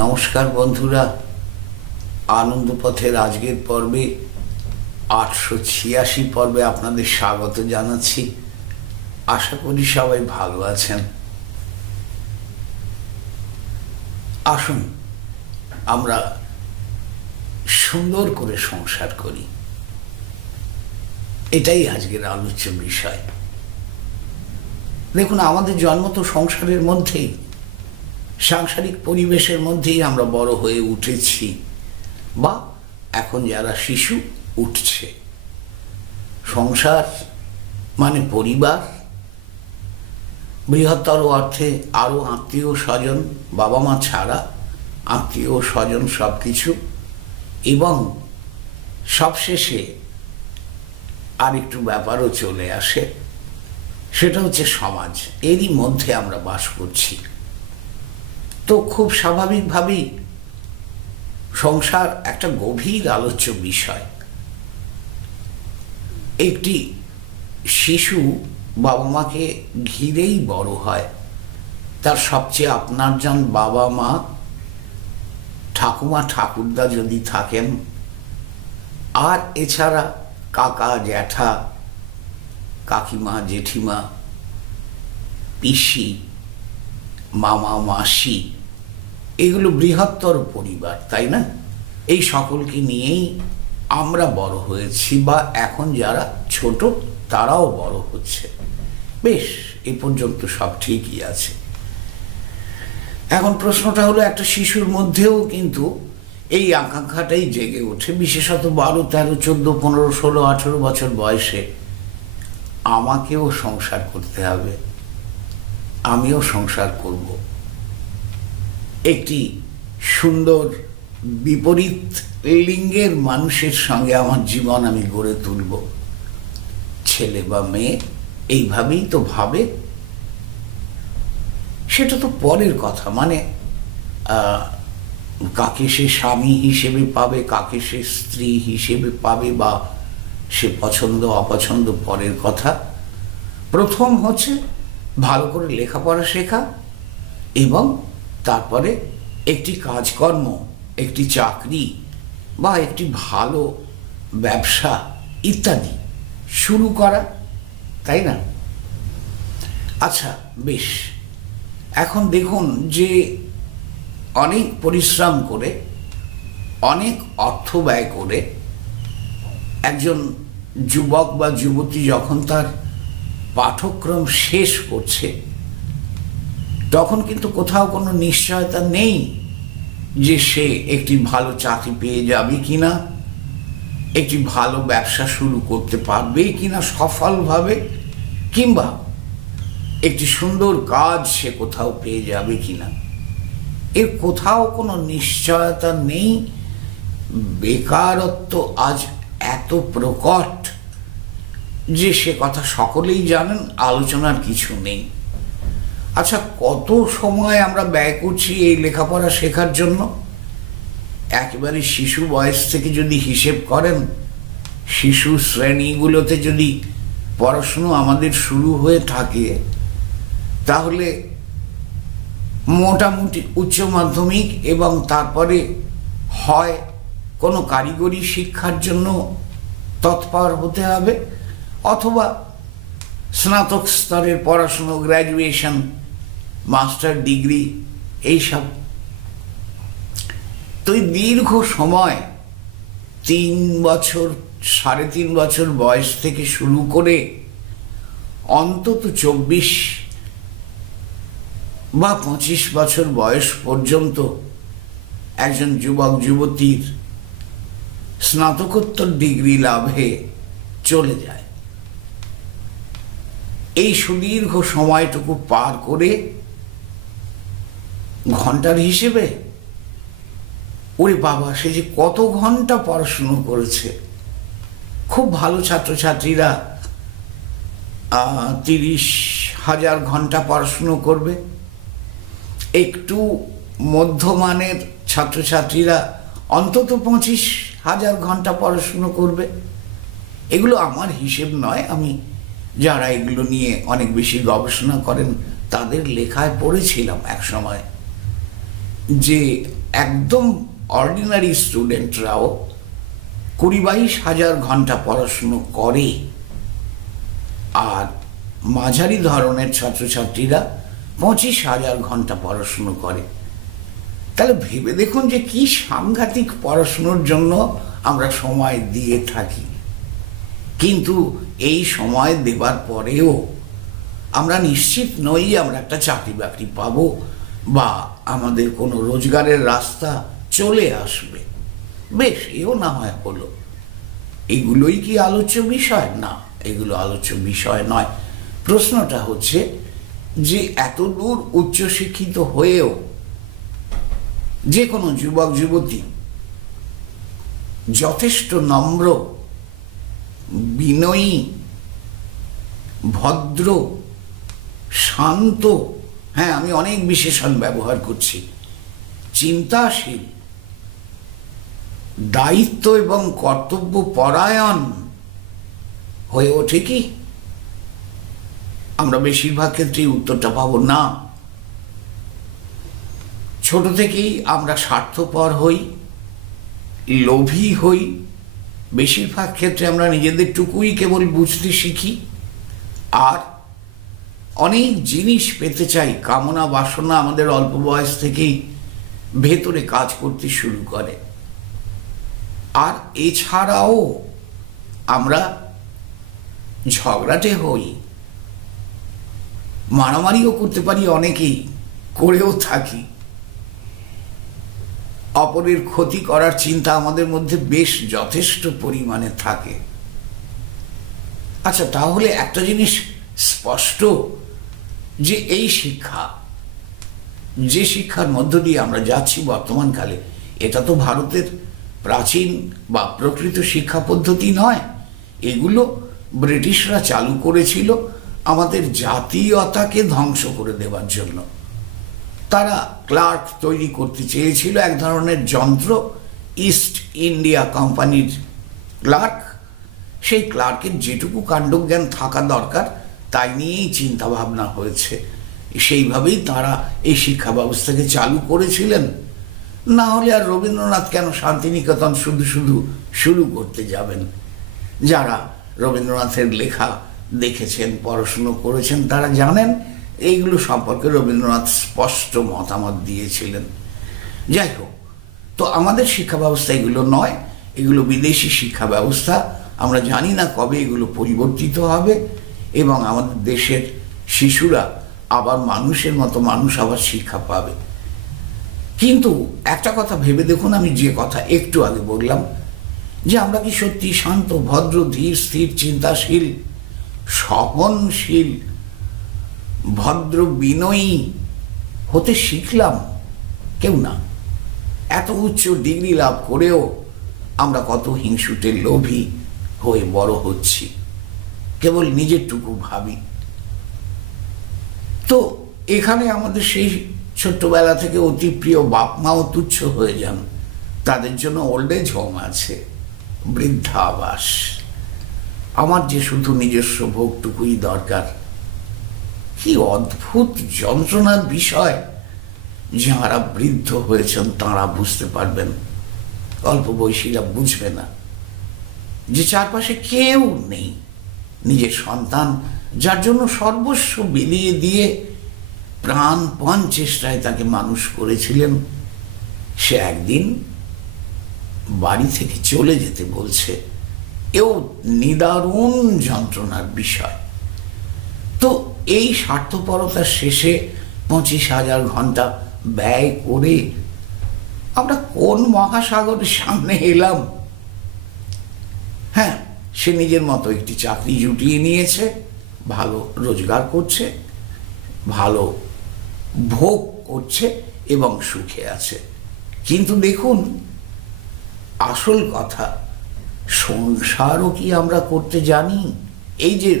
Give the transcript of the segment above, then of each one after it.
নমস্কার বন্ধুরা, আনন্দ পথের আজকের পর্বে 886 পর্বে আপনাদের স্বাগত জানাচ্ছি। আশা করি সবাই ভালো আছেন। আসুন আমরা সুন্দর করে সংসার করি, এটাই আজকের আলোচ্য বিষয়। দেখুন, আমাদের জন্ম তো সংসারের মধ্যেই, সাংসারিক পরিবেশের মধ্যেই আমরা বড় হয়ে উঠেছি, বা এখন যারা শিশু উঠছে। সংসার মানে পরিবার, বৃহত্তর অর্থে আরও আত্মীয় স্বজন, বাবা মা ছাড়া আত্মীয় স্বজন সব কিছু, এবং সবশেষে আরেকটু ব্যাপারও চলে আসে, সেটা হচ্ছে সমাজ। এরই মধ্যে আমরা বাস করছি। তো খুব স্বাভাবিকভাবেই সংসার একটা গভীর আলোচ্য বিষয়। একটি শিশু বাবা মাকে ঘিরেই বড় হয়। তার সবচেয়ে আপনারজন বাবা মা, ঠাকুমা ঠাকুরদা যদি থাকেন, আর এছাড়া কাকা জ্যাঠা, কাকিমা জেঠিমা, পিসি, মামা মাসি, এগুলো বৃহত্তর পরিবার, তাই না? এই সকলকে নিয়েই আমরা বড় হয়েছি, বা এখন যারা ছোট তারাও বড় হচ্ছে। বেশ, এ পর্যন্ত সব ঠিকই আছে। এখন প্রশ্নটা হলো, একটা শিশুর মধ্যেও কিন্তু এই আকাঙ্ক্ষাটাই জেগে ওঠে, বিশেষত 12, 13, 14, 15, 16, 18 বছর বয়সে, আমাকেও সংসার করতে হবে, আমিও সংসার করব, একটি সুন্দর বিপরীত লিঙ্গের মানুষের সঙ্গে আমার জীবন আমি গড়ে তুলব। ছেলে বা মেয়ে এইভাবেই তো ভাবে। সেটা তো পরের কথা, মানে কাকে সে স্বামী হিসেবে পাবে, কাকে সে স্ত্রী হিসেবে পাবে, বা সে পছন্দ অপছন্দ পরের কথা। প্রথম হচ্ছে ভালো করে লেখাপড়া শেখা, এবং তারপরে একটি কাজকর্ম, একটি চাকরি, বা একটি ভালো ব্যবসা ইত্যাদি শুরু করা, তাই না? আচ্ছা, বেশ। এখন দেখুন যে অনেক পরিশ্রম করে, অনেক অর্থ ব্যয় করে একজন যুবক বা যুবতী যখন তার পাঠক্রম শেষ করছে, তখন কিন্তু কোথাও কোনো নিশ্চয়তা নেই যে সে একটি ভালো চাকরি পেয়ে যাবে কিনা, একটি ভালো ব্যবসা শুরু করতে পারবে কিনা সফলভাবে, কিংবা একটি সুন্দর কাজ সে কোথাও পেয়ে যাবে কিনা। এর কোথাও কোনো নিশ্চয়তা নেই। বেকারত্ব আজ এত প্রকট যে সে কথা সকলেই জানেন, আলোচনার কিছু নেই। আচ্ছা, কত সময় আমরা ব্যয় করছি এই লেখাপড়া শেখার জন্য? একেবারে শিশু বয়স থেকে যদি হিসেব করেন, শিশু শ্রেণীগুলোতে যদি পড়াশুনো আমাদের শুরু হয়ে থাকে, তাহলে মোটামুটি উচ্চ মাধ্যমিক এবং তারপরে হয় কোনো কারিগরি শিক্ষার জন্য তৎপর হতে হবে, অথবা স্নাতক স্তরের পড়াশুনো, গ্র্যাজুয়েশন, মাস্টার ডিগ্রি, এইসব। তো এই দীর্ঘ সময় 3 বছর, 3.5 বছর বয়স থেকে শুরু করে অন্তত 24 বা 25 বছর বয়স পর্যন্ত একজন যুবক যুবতীর স্নাতকোত্তর ডিগ্রি লাভে চলে যায়। এই সুদীর্ঘ সময়টুকু পার করে ঘন্টার হিসেবে, ওরে বাবা, সে যে কত ঘন্টা পড়াশুনো করেছে। খুব ভালো ছাত্রছাত্রীরা 30,000 ঘন্টা পড়াশুনো করবে, একটু মধ্যমানের ছাত্রছাত্রীরা অন্তত 25,000 ঘন্টা পড়াশুনো করবে। এগুলো আমার হিসেব নয়, আমি যারা এগুলো নিয়ে অনেক বেশি গবেষণা করেন তাদের লেখায় পড়েছিলাম এক সময়। যে একদম অর্ডিনারি স্টুডেন্টরাও 20-22 ঘন্টা পড়াশুনো করে, আর মাঝারি ধরনের ছাত্রছাত্রীরা 25,000 ঘন্টা পড়াশুনো করে। তাহলে ভেবে দেখুন যে কি সাংঘাতিক পড়াশুনোর জন্য আমরা সময় দিয়ে থাকি। কিন্তু এই সময় দেবার পরেও আমরা নিশ্চিত নই আমরা একটা চাকরি বাকরি পাবো বা আমাদের কোনো রোজগারের রাস্তা চলে আসবে। বেশ, এও না হয় হলো। এগুলোই কি আলোচ্য বিষয়? না, এগুলো আলোচ্য বিষয় নয়। প্রশ্নটা হচ্ছে যে এত দূর উচ্চশিক্ষিত হয়েও যে কোনো যুবক যুবতী যথেষ্ট নম্র, বিনয়ী, ভদ্র, শান্ত, হ্যাঁ আমি অনেক বিশেষণ ব্যবহার করছি, চিন্তাশীল, দায়িত্ব এবং কর্তব্য পরায়ণ হয়ে ওঠে কি? আমরা বেশিরভাগ ক্ষেত্রেই উত্তরটা পাবো না। ছোট থেকেই আমরা স্বার্থপর হই, লোভী হই, বেশিরভাগ ক্ষেত্রে আমরা নিজেদের টুকুই কেবল বুঝতে শিখি, আর অনেক জিনিস পেতে চাই। কামনা বাসনা আমাদের অল্প বয়স থেকেই ভেতরে কাজ করতে শুরু করে। আর এছাড়াও আমরা ঝগড়াটে হই, মারামারিও করতে পারি, অনেকেই করেও থাকি। অপরের ক্ষতি করার চিন্তা আমাদের মধ্যে বেশ যথেষ্ট পরিমাণে থাকে। আচ্ছা, তাহলে একটা জিনিস স্পষ্ট যে এই শিক্ষা, যে শিক্ষার মধ্য দিয়ে আমরা যাচ্ছি বর্তমানকালে, এটা তো ভারতের প্রাচীন বা প্রকৃত শিক্ষা পদ্ধতি নয়। এগুলো ব্রিটিশরা চালু করেছিল আমাদের জাতীয়তাকে ধ্বংস করে দেওয়ার জন্য। তারা ক্লার্ক তৈরি করতে চেয়েছিল, এক ধরনের যন্ত্র, ইস্ট ইন্ডিয়া কোম্পানির ক্লার্ক। সেই ক্লার্কের যেটুকু কাণ্ডজ্ঞান থাকা দরকার তাই নিয়েই চিন্তা ভাবনা হয়েছে। সেইভাবেই তারা এই শিক্ষা ব্যবস্থাকে চালু করেছিলেন। না হলে আর রবীন্দ্রনাথ কেন শান্তিনিকেতন শুধু শুধু শুরু করতে যাবেন? যারা রবীন্দ্রনাথের লেখা দেখেছেন, পড়াশুনো করেছেন, তারা জানেন এইগুলো সম্পর্কে রবীন্দ্রনাথ স্পষ্ট মতামত দিয়েছিলেন। যাই হোক, তো আমাদের শিক্ষা ব্যবস্থা এগুলো নয়, এগুলো বিদেশি শিক্ষা ব্যবস্থা। আমরা জানি না কবে এগুলো পরিবর্তিত হবে এবং আমাদের দেশের শিশুরা আবার মানুষের মতো মানুষ আবার শিক্ষা পাবে। কিন্তু একটা কথা ভেবে দেখুন, আমি যে কথা একটু আগে বললাম, যে আমরা কি সত্যি শান্ত, ভদ্র, ধীর, স্থির, চিন্তাশীল, সহনশীল, ভদ্র, বিনয়ী হতে শিখলাম? কেউ না। এত উচ্চ ডিগ্রি লাভ করেও আমরা কত হিংসুটে, লোভী হয়ে বড় হচ্ছি, কেবল নিজেরটুকু ভাবি। তো এখানে আমাদের সেই ছোট্টবেলা থেকে অতি প্রিয় বাপ মাও তুচ্ছ হয়ে যান। তাদের জন্য ওল্ড এজ হোম আছে, বৃদ্ধাবাস। আমার যে শুধু নিজস্ব ভোগটুকুই দরকার। কি অদ্ভুত যন্ত্রণার বিষয়! যাঁরা বৃদ্ধ হয়েছেন তাঁরা বুঝতে পারবেন, অল্প বয়সীরা বুঝবে না, যে চারপাশে কেউ নেই। নিজের সন্তান, যার জন্য সর্বস্ব বিলিয়ে দিয়ে প্রাণপণ চেষ্টায় তাকে মানুষ করেছিলেন, সে একদিন বাড়ি থেকে চলে যেতে বলছে। এও নিদারুণ যন্ত্রণার বিষয়। তো এই স্বার্থপরতার শেষে 25,000 ঘন্টা ব্যয় করে আমরা কোন মহাসাগরের সামনে এলাম? হ্যাঁ, সে নিজের মতো একটি চাকরি জুটিয়ে নিয়েছে, ভালো রোজগার করছে, ভালো ভোগ করছে এবং সুখে আছে। কিন্তু দেখুন, আসল কথা, সংসারও কি আমরা করতে জানি? এই যে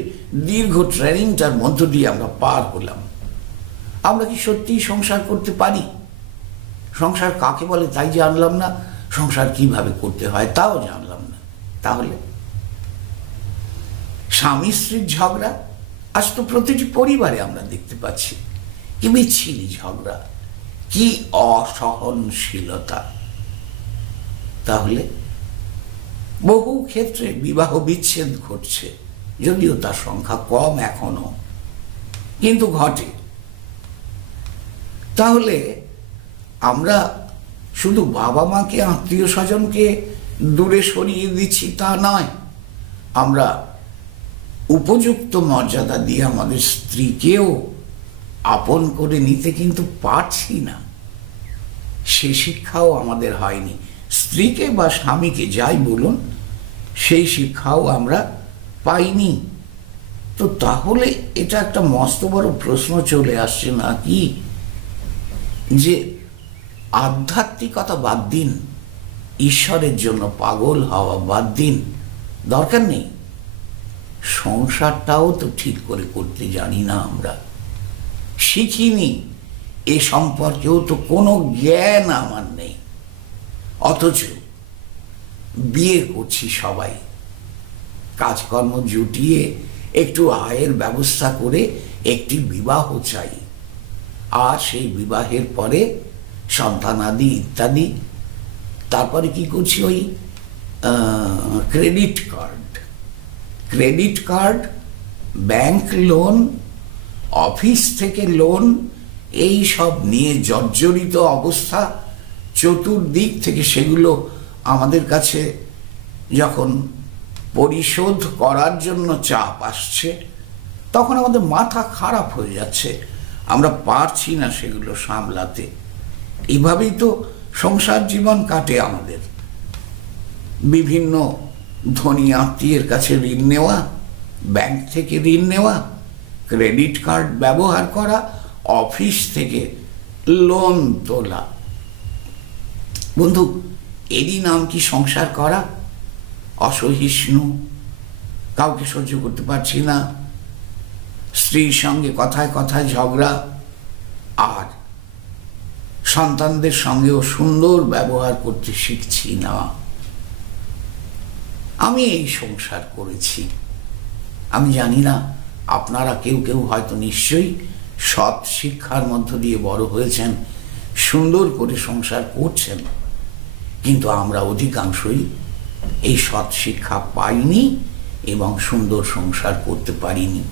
দীর্ঘ ট্রেনিংটার মধ্য দিয়ে আমরা পার হলাম, আমরা কি সত্যিই সংসার করতে পারি? সংসার কাকে বলে তাই জানলাম না, সংসার কিভাবে করতে হয় তাও জানলাম না। তাহলে স্বামী স্ত্রীর ঝগড়া আজ তো প্রতিটি পরিবারে আমরা দেখতে পাচ্ছি। কি বিচ্ছিরি ঝগড়া, কি অসহনশীলতা! তাহলে বহু ক্ষেত্রে বিবাহ বিচ্ছেদ ঘটছে, যদিও তার সংখ্যা কম এখনো, কিন্তু ঘটে। তাহলে আমরা শুধু বাবা মাকে, আত্মীয় স্বজনকে দূরে সরিয়ে দিচ্ছি তা নয়, আমরা উপযুক্ত মর্যাদা দিয়ে আমাদের স্ত্রীকেও আপন করে নিতে কিন্তু পারছি না। সে শিক্ষাও আমাদের হয়নি। স্ত্রীকে বা স্বামীকে যাই বলুন, সেই শিক্ষাও আমরা পাইনি। তো তাহলে এটা একটা মস্ত বড় প্রশ্ন চলে আসছে নাকি, যে আধ্যাত্মিকতা বাদ দিন, ঈশ্বরের জন্য পাগল হওয়া বাদ দিন, দরকার নেই। সংসারটাও তো ঠিক করে করতে জানি না, আমরা শিখিনি, এ সম্পর্কেও তো কোনো জ্ঞান আমার নেই। অথচ বিয়ে করছি সবাই, কাজকর্ম জুটিয়ে একটু আয়ের ব্যবস্থা করে একটি বিবাহ চাই, আর সেই বিবাহের পরে সন্তানাদি ইত্যাদি। তারপরে কি করছি, ওই credit card, bank loan, office থেকে লোন, এই সব নিয়ে জর্জরিত অবস্থা। চতুর্দিক থেকে সেগুলো আমাদের কাছে যখন পরিশোধ করার জন্য চাপ আসছে, তখন আমাদের মাথা খারাপ হয়ে যাচ্ছে, আমরা পারছি না সেগুলো সামলাতে। এইভাবেই তো সংসার জীবন কাটে আমাদের। বিভিন্ন ধনী আত্মীয়ের কাছে ঋণ নেওয়া, ব্যাংক থেকে ঋণ নেওয়া, ক্রেডিট কার্ড ব্যবহার করা, অফিস থেকে লোন তোলা। বন্ধু, এরই নাম কি সংসার করা? অসহিষ্ণু, কাউকে সহ্য করতে পারছি না, স্ত্রীর সঙ্গে কথায় কথায় ঝগড়া, আর সন্তানদের সঙ্গেও সুন্দর ব্যবহার করতে শিখছি না। আমি এই সংসার করেছি, আমি জানি না আপনারা কেউ কেউ হয়তো নিশ্চয়ই সৎ শিক্ষার মধ্য দিয়ে বড় হয়েছেন, সুন্দর করে সংসার করছেন, কিন্তু আমরা অধিকাংশই এই সৎ শিক্ষা পাইনি এবং সুন্দর সংসার করতে পারিনি।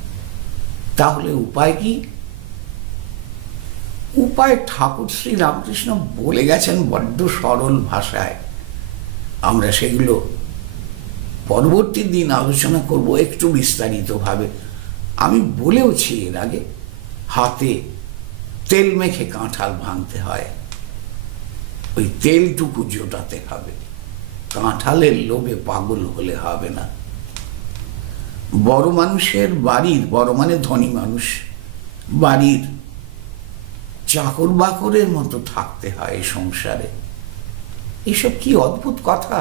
তাহলে উপায় কি? উপায় ঠাকুর শ্রী রামকৃষ্ণ বলে গেছেন বড্ড সরল ভাষায়। আমরা সেগুলো পরবর্তী দিন আলোচনা করব একটু বিস্তারিতভাবে। আমি বলেওছি এর আগে, হাতে তেল মেখে কাঁঠাল ভাঙতে হয়, ওই তেলটুকু জোটাতে হবে, কাঁঠালের লোভে পাগল হলে হবে না। বড় মানুষের বাড়ির, বড় মানে ধনী মানুষ, বাড়ির চাকর বাকরের মতো থাকতে হয় সংসারে। এসব কি অদ্ভুত কথা!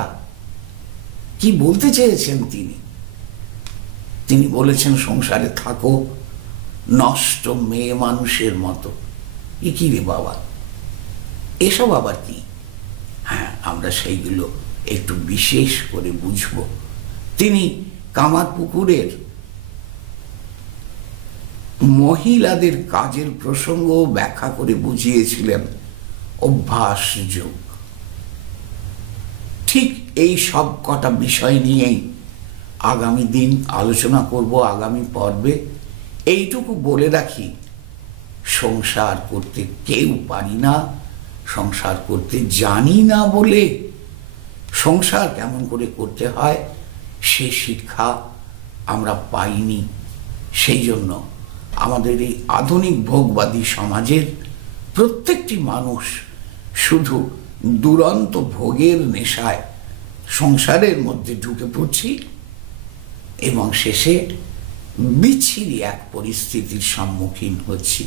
কি বলতে চেয়েছেন তিনি? তিনি বলেছেন সংসারে থাকো নষ্ট মেয়ে মানুষের মতো। এ কি রে বাবা, এসব আবার কি? হ্যাঁ, আমরা সেইগুলো একটু বিশেষ করে বুঝব। তিনি কামারপুকুরের মহিলাদের কাজের প্রসঙ্গ ব্যাখ্যা করে বুঝিয়েছিলেন অভ্যাস যোগ। ঠিক এই সব কটা বিষয় নিয়েই আগামী দিন আলোচনা করব, আগামী পর্বে। এইটুকু বলে রাখি, সংসার করতে কেউ পারি না, সংসার করতে জানি না বলে সংসার কেমন করে করতে হয় সে শিক্ষা আমরা পাইনি। সেই জন্য আমাদের এই আধুনিক ভোগবাদী সমাজের প্রত্যেকটি মানুষ শুধু দুরন্ত ভোগের নেশায় সংসারের মধ্যে ঢুকে পড়ছি এবং শেষে বিচ্ছিরি এক পরিস্থিতির সম্মুখীন হচ্ছি।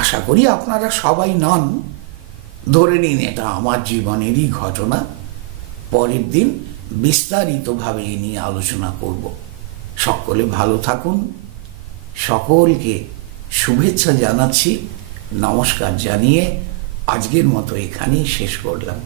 আশা করি আপনারা সবাই নন। ধরে নিন এটা আমার জীবনেরই ঘটনা। পরের দিন বিস্তারিতভাবে এ নিয়ে আলোচনা করব। সকলে ভালো থাকুন। সকলকে শুভেচ্ছা জানাচ্ছি, নমস্কার জানিয়ে আজকের মতো এখানেই শেষ করলাম।